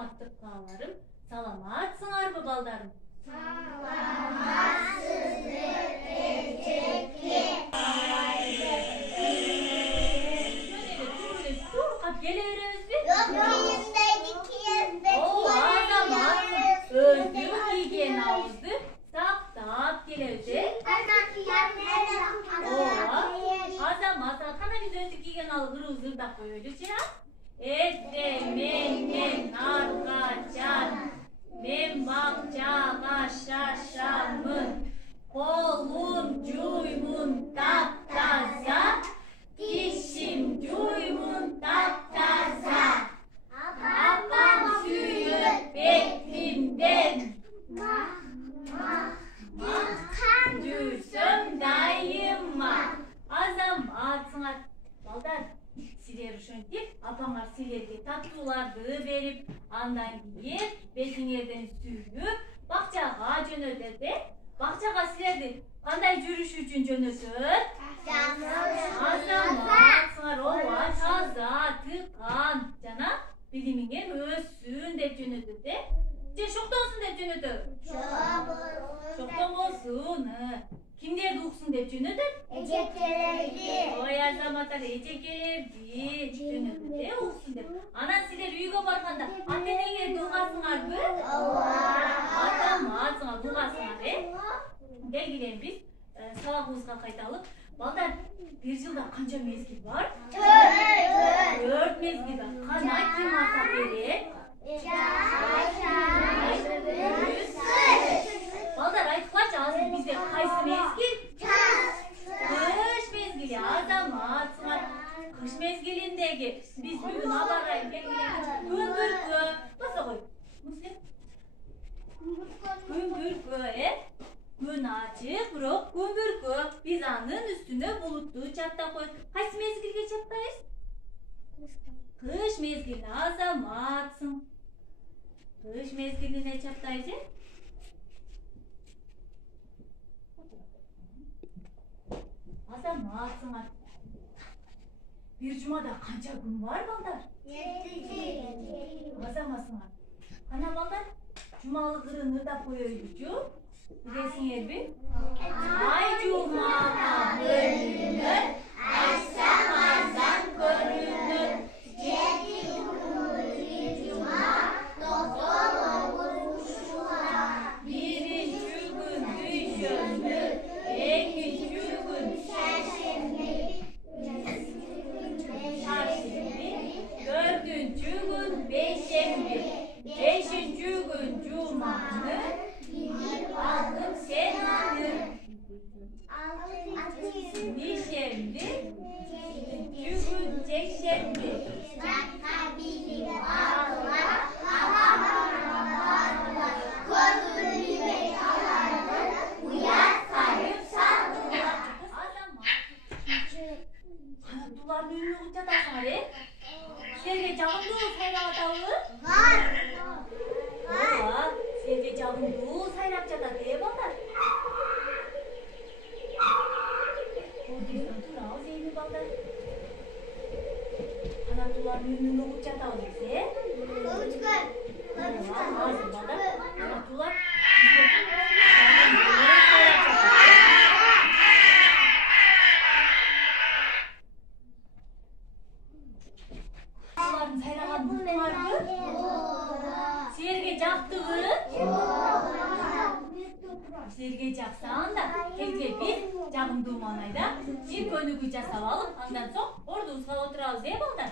саламаттык кааларым. Саламатсыңарбы балдарым? Turqap geleberibizbi? Yok, kiyimdeydi, kiyimde. Özgür kiygen ağızdı. Tap gelebizdi. Azamat, kana biz özgür kiygen alıp ırıldırda koyuyoruz ya. Men arkacan, men bakçağa şaşamın, kolum cuymun taptaza, dişim cuymun taptaza, apam suyup beklimden, Cürsüm dayıma. Azamatsыңар балдар, силер ушинтип апаңар силерге таттууларды берип, андан кийин бетиңерден сүйүп бакчага жөнөтөт. Бакчага силерди кандай жүрүш үчүн жөнөтөт? Азаматсыңар ооба таза, тыккан жана билимиңер өссүн деп жөнөтөт. Же шоктосун деп жөнөтөт? Шоктомосун. Kimlerdi уксун деп жөнөтөт? Эжекелерди. Ой, азаматтар, эжекелерди жөнөтөт, уксун деп. Анан силер үйгө барганда ата-энеңерди угасыңарбы? Ооба. Азаматсыңар угасыңар, Келгиле биз сабагыбызга кайталып. Балдар, бир жылда канча мезгил бар? 4 мезгил бар. Кана ким атап берет? Балдар, айтқылачы, азыр бизде кайсы мезгил? Кыш мезгили. Азаматсыңар, кыш мезгилиндеги биз бүгүн абарайын көндүркө. Баса кой. Муслим? Көндүркө, Күн ачык, бирок көндүркө. Биз анын үстүнө булутту чаптап коет. Кайсы мезгилге чаптайбыз? Кыш мезгилине. Азаматсың. Кыш мезгилине чаптайбыз, Азаматсыңар. Бир жумада канча күн бар, балдар? 7. Азаматсыңар. Кана балдар, жумалык ырын ырдап коелучу. Билесиңерби? Ай жумага бөлүнөр, ачсаң арзан көрүнөр. 7 күнлү жума, 99 жума. Биринчи күн дүйшөмбү, экинчи күн шаршемби, төртүнчү күн бейшемби, бешинчи күн жуманы, алдым сен аны, бишемби, жетинчи күн жекшемби. Жакка билип алган, көргүлүбек аларды, уят сайып салдылар. Канаттуулардын үнү угуп жатасыңар, Силерге жагымдуу сайрап атабы? Бар. Силерге жагымдуу сайрап жатат, балдар? Турабыз эми балдар. Канаттуулардын үнүн угуп жатабыз биз, Көчкөн. Азыр балдар, канаттуулар сайраган буктуңарбы? Силерге жактыбы? Силерге жакса анда келге биз жагымдуу маанайда бир көнүгүү жасап алып, андан соң ордубузга отурабыз, балдар?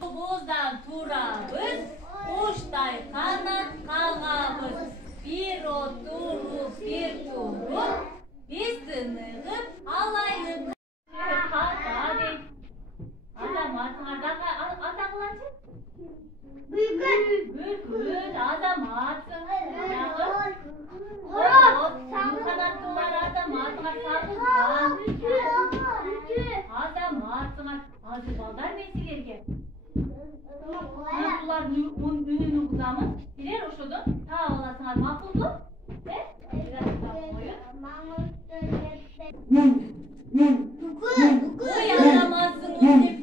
Боздан турабыз, куштай канат кагабыз. Бир отуруп, бир туруп, биз тыныгып алайык. Азаматыңарга ата кылачы? Бүркүт, азаматсың. Канаттуулар азаматыңар сабызган. Азаматсыңар. Азыр балдар мен силерге канаттуулардын үнүн угузамын. Силер ошодон таап аласыңар, макулбу? Ой, азаматсың деп.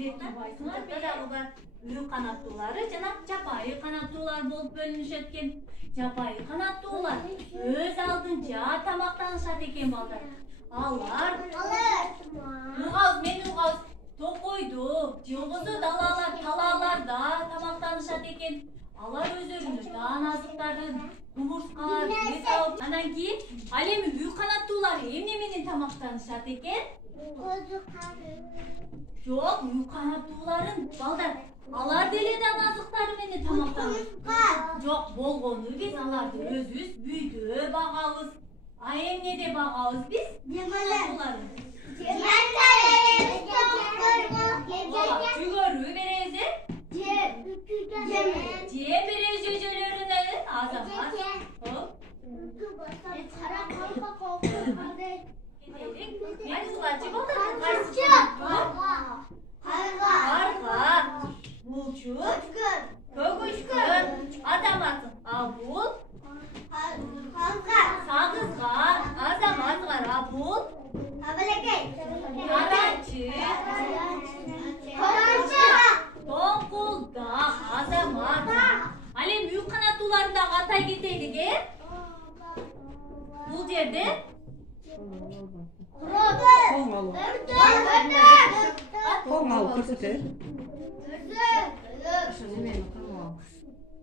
билет турбайсыңар. Буга үй канаттуулары жана жапайы канаттуулар болуп бөлүнүшөт экен. Жапайы канаттуулар өз алдынча тамактанышат экен балдар. Алар мен угабыз токойду, же болбосо далалар, талааларда тамактанышат экен. Алар өздөрүнө даан азыктарын, кумурскалар, ет алып, анан кийин ал эми үй канаттуулар эмне менен тамактанышат экен? Жок, үй канаттууларын балдар, алар деле даан азыктары менен тамактанышат. Жок, болгону биз аларды өзүбүз үйдө багабыз. А эмнеде багабыз биз? Жүгөрү беребиз, жем беребиз жөжөлөрүнө, Азамат. Карга, булчук, көгүшкөн, Азаматтын абул, сагызга, Азаматга абул, таранчы, тоңкулдак, Азамат. Ал эми үй канаттууларындагы атай кетелик, бул жерде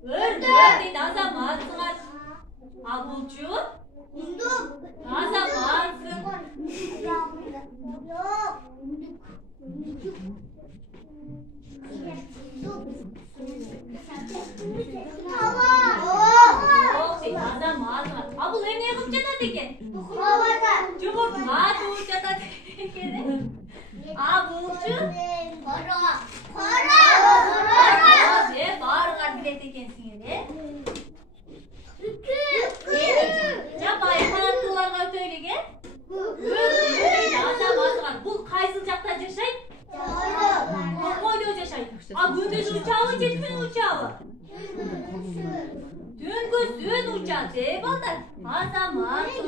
Ördök deydi Azamат. Abulcu. Azamат. Azamат. Abul emneye kılıp жатат экен? Жумуртка туып жатат экен. Абулчу. Баарыңар билет экенсиңер, жапайы канаттууларга өтөйлүк, Азаматга бул кайсыл жакта жашайт? Койдо жашайт. А күндүз учабы же түн учабы? Түнгүзүн учат, балдар. Азаматга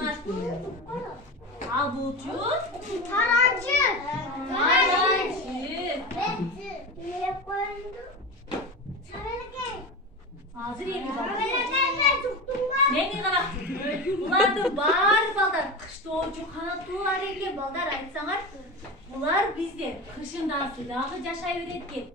Абулчу, таранчы. Азыр эки балдар. Мени карап, булардын баары балдар кыштоочу канаттуулар экен балдар, айтсаңар. Булар бизде кышындасы дагы жашай берет экен.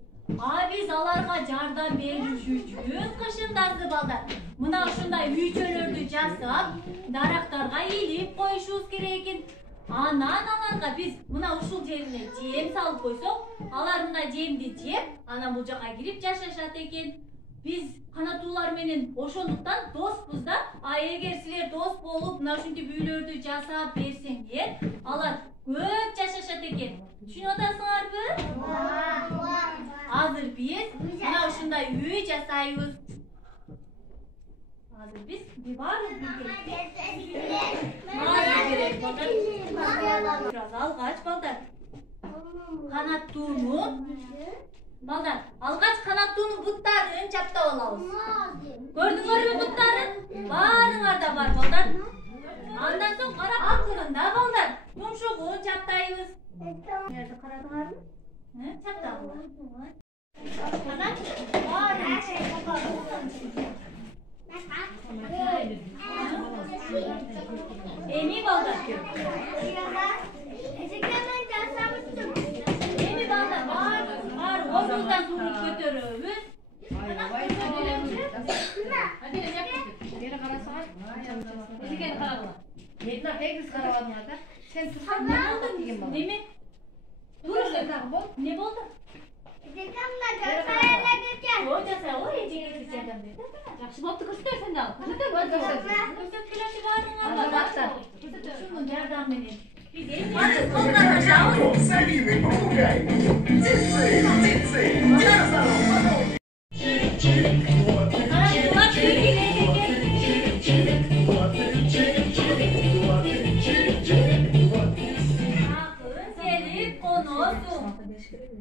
А биз аларга жардам бериш үчүн кышындасы балдар мына ушундай үйчөлөрдү жасап, дарактарга илип коюшубуз керек экен. Анан аларга биз мына ушул жерине жем салып койсок, алар мына жемди жеп, анан бул жака кирип жашашат экен. Биз канаттуулар менен ошондуктан доспуз да. А эгер силер дос болуп, мына ушинтип үйлөрдү жасап берсеңер, алар көп жашашат экен. Түшүнүп атасыңарбы? Азыр биз мына ушундай үй жасайбыз. Азыр биз баарыбыз алгач балдар канаттуунун алгач канаттуунун буттарын чаптап алабыз. Көрдүңөрбү буттарын? Баарыңарда бар балдар. Андан соң карап акырында балдар жумшугун чаптайбыз. Nerede karadыңарбы? Чаптабы. Анан баарын эми балдар. Эми балдар баары орнубуздан туруп көтөрөбүз. Бери карасаңар. Эжекени карадыңар. Мына тегиз карабадыңар да. Sen tursan ne oldu diyeyim bana. Ne mi? Durursun tak bol. Ne oldu? Zekamla gösterle geçer. O jasa o ejege geçerden beri. Yaxşı boluptu көрсөтөрсүң да. Көрсөтөбүз. Көрсөткүлөчү барыңар. Албатта. Шунун жардам менен. Биз эми колдонуп жабыз.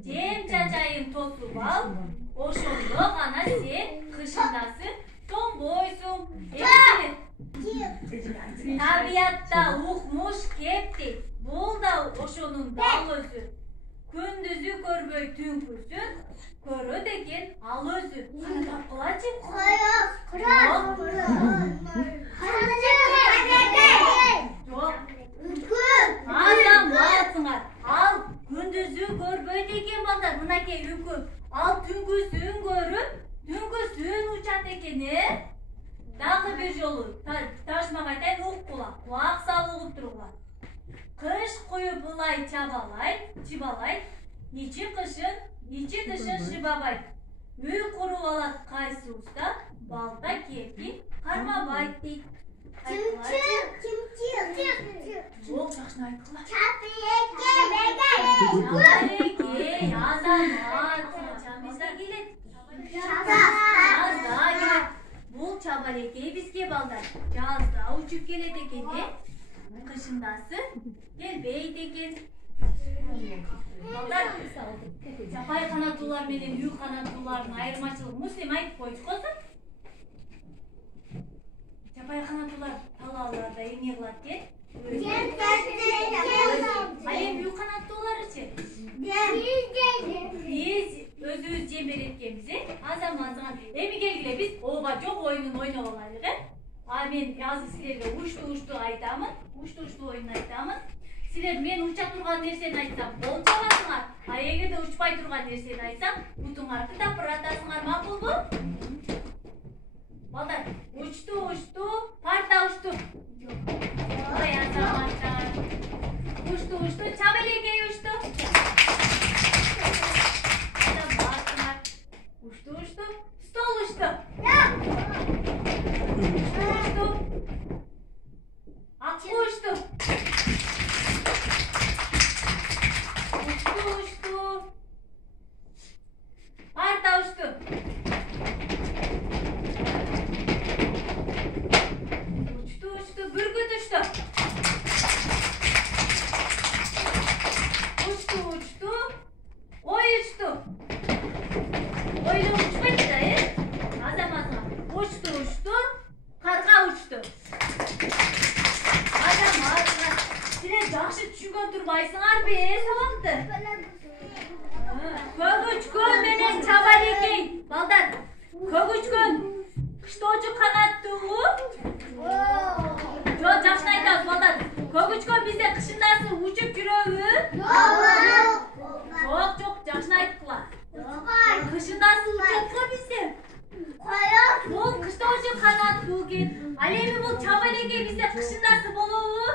Жем чачайын тосуп ал, ошондо гана сен кышындасың, тоңбойсуң. Табиятта укмуш кепти, бул да ошонун дал өзү. Күндүзү көрбөй түнкүсүн көрөт экен ал өзү. Кана тапкылачы. Азаматсыңар. Ал күндүзү көрбөйт экен балдар. Мынакей үкү. Ал түнкүсүн көрүп, түнкүсүн учат экен, Дагы бир жолу ташмак айтайын, уккула. Кулак салып угуп туруңлар. Кыш куюп ылай чыбалайт. Ичи тышын шыбабайт. Үй куруп алат кайсы уста, балта кепин кармабайт дейт. Жок, жакшына айткыла. Чапалекей, азамат, чамиза келет. Жазда келет. Бул чабалекей бизге балдар жазда учуп келет экен, кышындасы келбейт экен. Балдар, жапай канаттуулар менен үй канаттуулардын айырмачылыгы Муслим айтып койчу козу. Жапай канаттуулар талааларда эмне кылат экен? Ал эми үй канаттууларычы? Биз өзүбүз жем берет экенбиз, Азаматыңар. Эми келгиле биз ооба жок оюнун ойноп алайлык, А мен азыр силерге ушту айтамын. Ушту оюнун айтамын. Силер мен уча турган нерсени айтсам, бол чабасыңар. А эгерде учпай турган нерсени айтсам, бутуңарды тапыратасыңар, макулбу? Балдар, учту, парта учту. Ой, Азаматтар. Учту, чабалекей учту. Азаматтар. Учту, стол учту. Учту. Акку учту. Учту. Парта учту. Учту, бүркүт учту. Учту. Ой учту. Ойду учпайт да, Азаматыңар. Учту. Карга учту. Азаматыңар. Силер жакшы түшүнгөн турбайсыңарбы, сабакты? Көгүчкөн менен чабалекей. Балдар, көгүчкөн кыштоочу канаттуу. Жок, жакшы айтабыз балдар. Көгүчкөн бизде кышындасы учуп жүрөбү? Жок, жакшы айткыла. Кышындасы учатпы бизде? Бул кыштоочу канаттуу экен. Ал эми бул чабалекей бизде кышындасы болобу?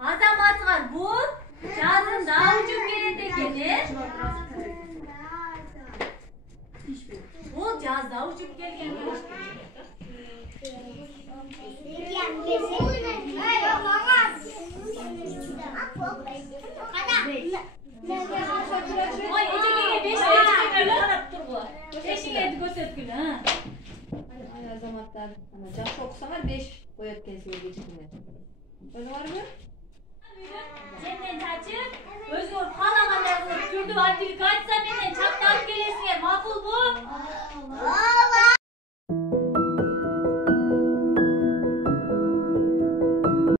Азаматыңар, бул жазында учуп келет экен, Бул жазда учуп келген. Ой, эжекеге 5 карап тургула. Эшиңерди көрсөткүлө, Ай азаматтар, жакшы окусаңар 5 коет экен силерге кечкине. Көрдүңөрбү? Жемден чачып, өзүңөр каалагандай кылып түрдүү аппликация менен чапталып келесиңер, макулбу?